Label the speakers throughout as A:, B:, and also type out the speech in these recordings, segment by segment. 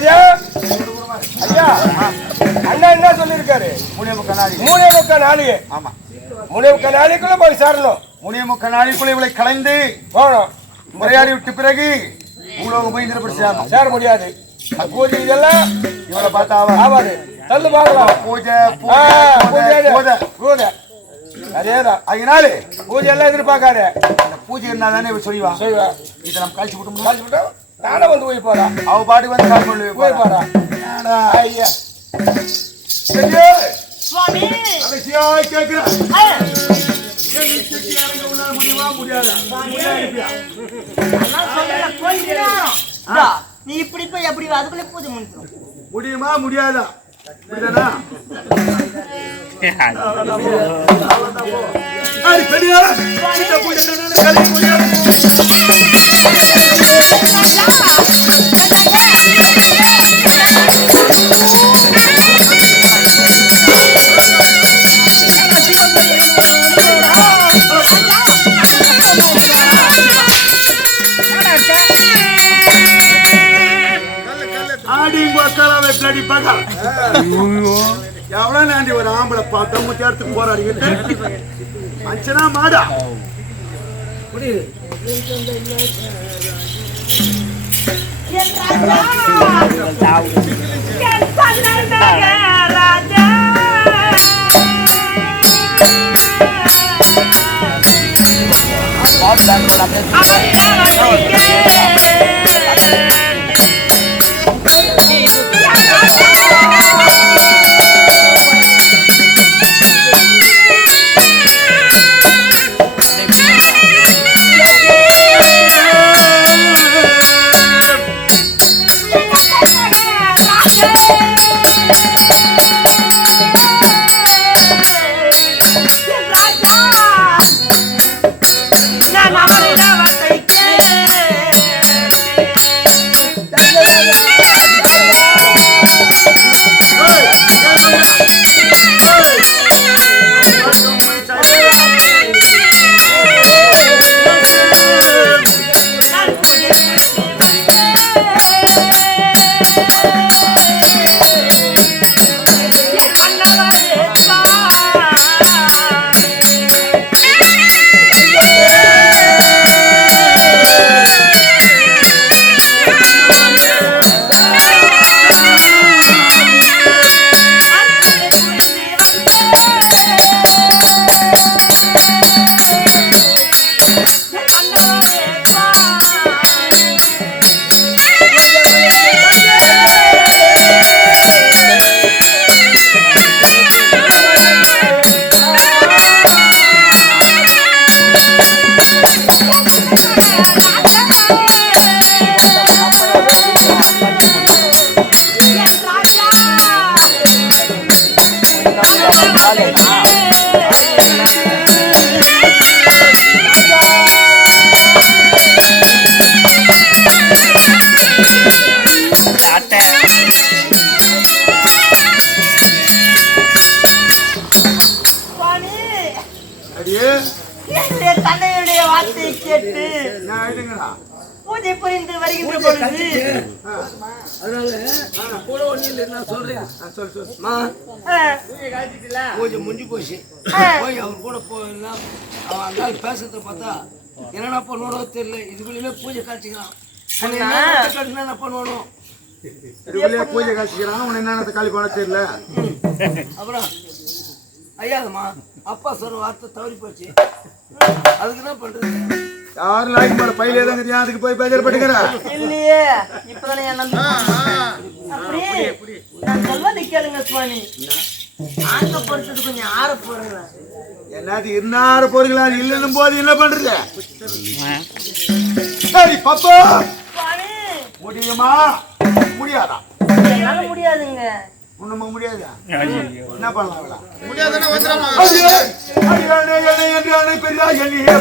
A: ராஜா ஐயா அண்ணா என்ன சொல்லியிருக்காரு
B: மூணே முக்கால் நாளைக்கு
A: மூணே முக்கால் நாளைக்கு
B: ஆமா.
A: மூணே முக்கால் நாளைக்குள்ள போய் சேரணும்.
B: மூணே முக்கால் நாளைக்குள்ள இவளை கலைந்து
A: போகணும்
B: முறையாடி விட்ட பிறகு உலகம் போய் நிரப்படி சேரணும்
A: சேர முடியாது. பூஜை இதெல்லாம்
B: இவளை பார்த்தா
A: ஆகாது தள்ளு பார்க்கலாம்.
B: பூஜை பூஜை
A: பூஜை அதேதான்.
B: அதனால
A: பூஜை எல்லாம் எதிர்பார்க்காத.
B: அந்த பூஜை இருந்தா தானே சொல்லுவா.
A: செய்வா
B: இதை நம்ம கழிச்சு விட்டோம்னா
A: காசு விட்டோம் நானே வந்து போய் போறா.
B: அவ பாட்டு வந்து கால் பண்ணி
A: போய் போறா. ஐயா?
C: சுவாமி.
B: கேக்குறேன் முடியுமா முடியாதா?
C: நீ இப்படி போய் எப்படி வா, அதுக்குள்ளே பூஜை முடிஞ்சிடும்
B: முடியுமா முடியாதா? முடியாதா. அடி பெரியா இந்த பூஜை என்னன்னு கழிக்க முடியாது ஆடி மக்களாவே பிளடி பகல் எவ்வளவு நாண்டி ஒரு ஆம்பளை பார்த்தா இடத்துக்கு போராடிக்கிட்டு அஞ்சனா மாடா.
C: ராஜா
B: சொல் சொல்.
C: ஆ,
D: பூஜை முடிஞ்சு போச்சு. போய் அவர் கூட போயிடலாம். அவன் அந்த ஆள் பேசுறத பார்த்தா என்னடா பண்ணுவானோ தெரியல. இதுக்குள்ளேயுமே பூஜை காய்ச்சிக்கிறான் உன்னை என்ன
B: இதுக்குள்ளேயே பூஜை காட்சிக்கிறான் உன்னை என்னென்ன காலி பண்ண தெரியல.
D: அப்புறம் ஐயாதம்மா அப்பா சொன்ன வார்த்தை தவறி போச்சு. அதுக்கு என்ன பண்றது?
B: யாரும் லாய்க்கு மேல பையில ஏதாங்க அதுக்கு போய் பேஜரப்பட்டுக்கிற
C: இல்லையே இப்பதானே சொல்வதை கேளுங்க சுவாமி. ஆங்க பொறுத்தது கொஞ்சம் ஆற போறேன்
B: என்னது இன்னார போறீங்களா இல்லைன்னும் போது என்ன பண்றது சரி பப்பா!
C: சுவாமி.
B: முடியுமா? முடியாதா?
C: என்னால முடியாதுங்க.
B: ஒண்ணுமா முடியாதா? என்ன பண்ணலாம்?
E: முடியாதுன்னா வந்துடாமா
B: பெரியா எண்ணியே.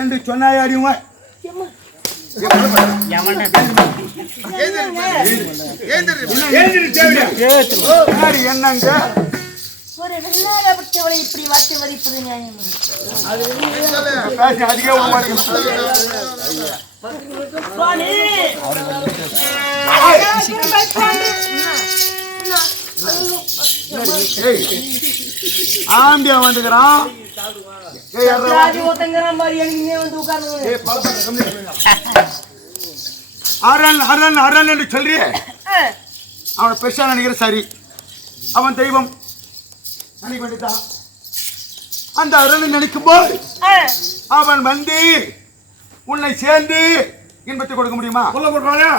B: என்று சொன்னாய் அடிமை என்னங்க
C: ஒரு வெள்ளாடப்பட்டவளை இப்படி வாட்டி வதைப்பது நியாயம்
B: அதிகமாக ஆம்பியா வந்துக்கிறான். அரண் அரண் அரண் என்று சொல்றியே. அவனை பெருசா நினைக்கிற சரி. அவன் தெய்வம். நினைக்க வேண்டியதான் அந்த அரணை நினைக்கும் போது அவன் வந்து உன்னை சேர்ந்து இன்பத்தை கொடுக்க முடியுமா?
A: உள்ள போடுவானா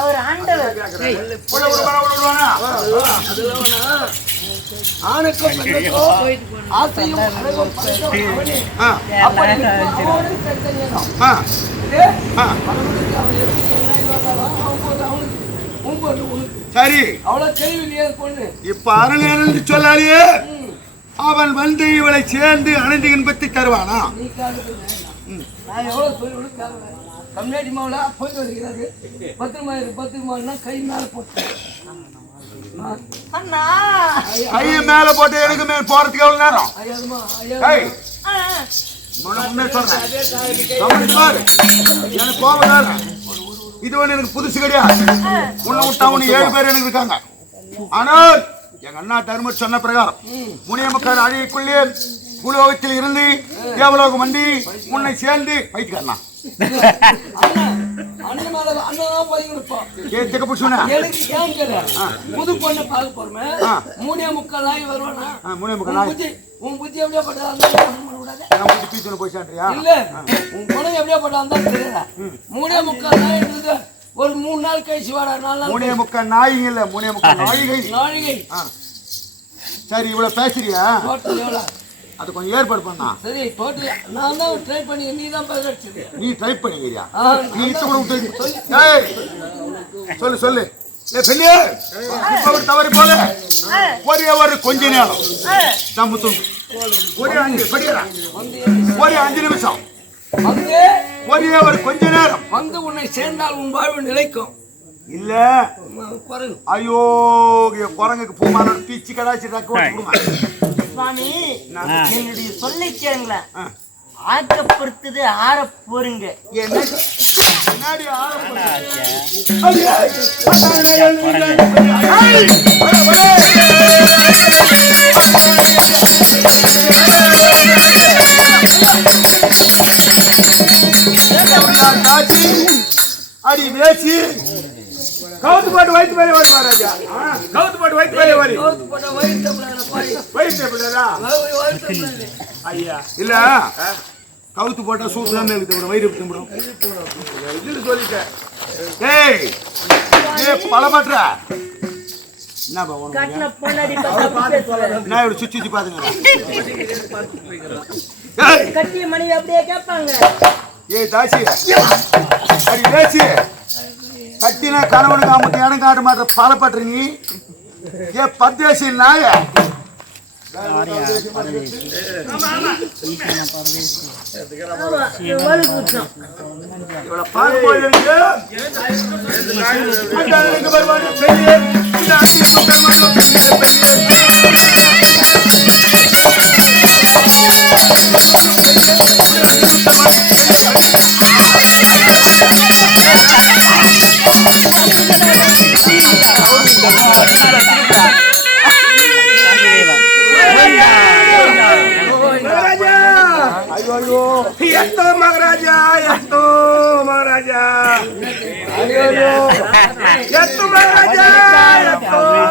C: அவர் ஆண்டவர்.
D: ஆணுக்கும் ஆசையும் அவன் அவனுக்கு,
B: சரி.
D: பொண்ணு
B: இப்ப அருள் என்று சொல்லாரியே அவன் வந்து இவளை சேர்ந்து அணைந்து இன்பத்தை தருவானா?
D: நான் எவ்வளவு சொல்லி கம்யூனிட்டி மாவுல போயிட்டு வருகிறாரு. பத்திரமா பத்து பத்திரமானா கை மேல போட்டு.
C: அண்ணா.
B: கையை மேல போட்டு எனக்கு மேல போறதுக்கு எவ்வளவு நேரம்?
D: ஐயா.
B: எனக்கு கோபம் வேற. இது ஒண்ணு எனக்கு புதுசு கிடையாது. உன்னை விட்டா ஒண்ணு ஏழு பேர் எனக்கு இருக்காங்க. ஆனால் எங்க அண்ணா தர்மர் சொன்ன பிரகாரம் முனிய மக்கள் அழியக்குள்ளே பூலோகத்தில் இருந்து தேவலோகம் வந்து உன்னை சேர்ந்து வைத்துக்கண்ணா
D: அண்ணன் மேல அண்ணன் தான் போய் கொடுப்பான்
B: ஏ திக்க புடிச்சுனா
D: எனக்கு ஏன் கேட்டா புது பொண்ணை பார்க்க போறமே. மூணே முக்கால் நாய் வருவானா உன் புத்தி உன் புத்தி எப்படியா பட்டா
B: பீச்சுன்னு போயிச்சான்றியா
D: இல்ல. உன் குணம் எப்படியா பட்டா அந்த தெரியல. மூணே முக்கால் நாய் இருந்தது. ஒரு மூணு நாள் கழிச்சு வாடா நாலு நாள்
B: முக்கால் நாய்ங்க இல்ல முனிய முக்கால் நாய்கை
D: நாழிகை.
B: சரி இவ்வளவு பேசுறியா? அது கொஞ்சம் ஏற்பாடு பண்ணா.
D: சரி டோட்டல் நான் தான் ட்ரை பண்ணி நீ தான் பதில் அடிச்சது.
B: நீ ட்ரை பண்ணிக்கிறியா? நீ இத்த கூட விட்டு ஏய்! சொல்லு சொல்லு. தவறு போல. ஒரே ஒரு கொஞ்ச நேரம். நம்ம ஒரே அஞ்சு படிக்கிறா ஒரே அஞ்சு நிமிஷம். ஒரே ஒரு கொஞ்ச நேரம்.
D: வந்து உன்னை சேர்ந்தால் உன் வாழ்வு நிலைக்கும்.
B: இல்ல.
D: குரங்கு.
B: ஐயோ குரங்குக்கு பூமான பிச்சு கடாச்சி ரக்க
C: சுவாமி என்னுடைய சொல்லை கேளுங்களேன்
B: ஆ.
C: ஆக்கப்படுத்துது ஆற போருங்க
B: என்ன பின்னாடி ஆரம்பம். காட்சி அடி வேசி கவுத்து பாட்டு வயிற்று மேலே வரும் மகாராஜா கவுத்து பாட்டு வயிற்று மேலே வரி
D: கவுத்து போட்ட
B: எப்படிடா
D: வயிறு தம்பளான
B: ஐயா. இல்ல கவுத்து போட்டா சூத்து தான் மேலுக்கு தம்பிடும் வயிறு தம்பிடும் இது சொல்லிட்டேன். ஏய் ஏ பழமாற்ற என்ன பாவம் சுத்தி சுத்தி பாத்துங்க ஏய். தாசி அடி பேசி கட்டின கணவனுக்கு அம்மட்டு இடம் காட்ட மாட்ட பாலப்பட்டு நீ ஏ பத்தேசி நாய?
C: ஆமா
A: Ya tu
B: Maharaja,
A: ya tu.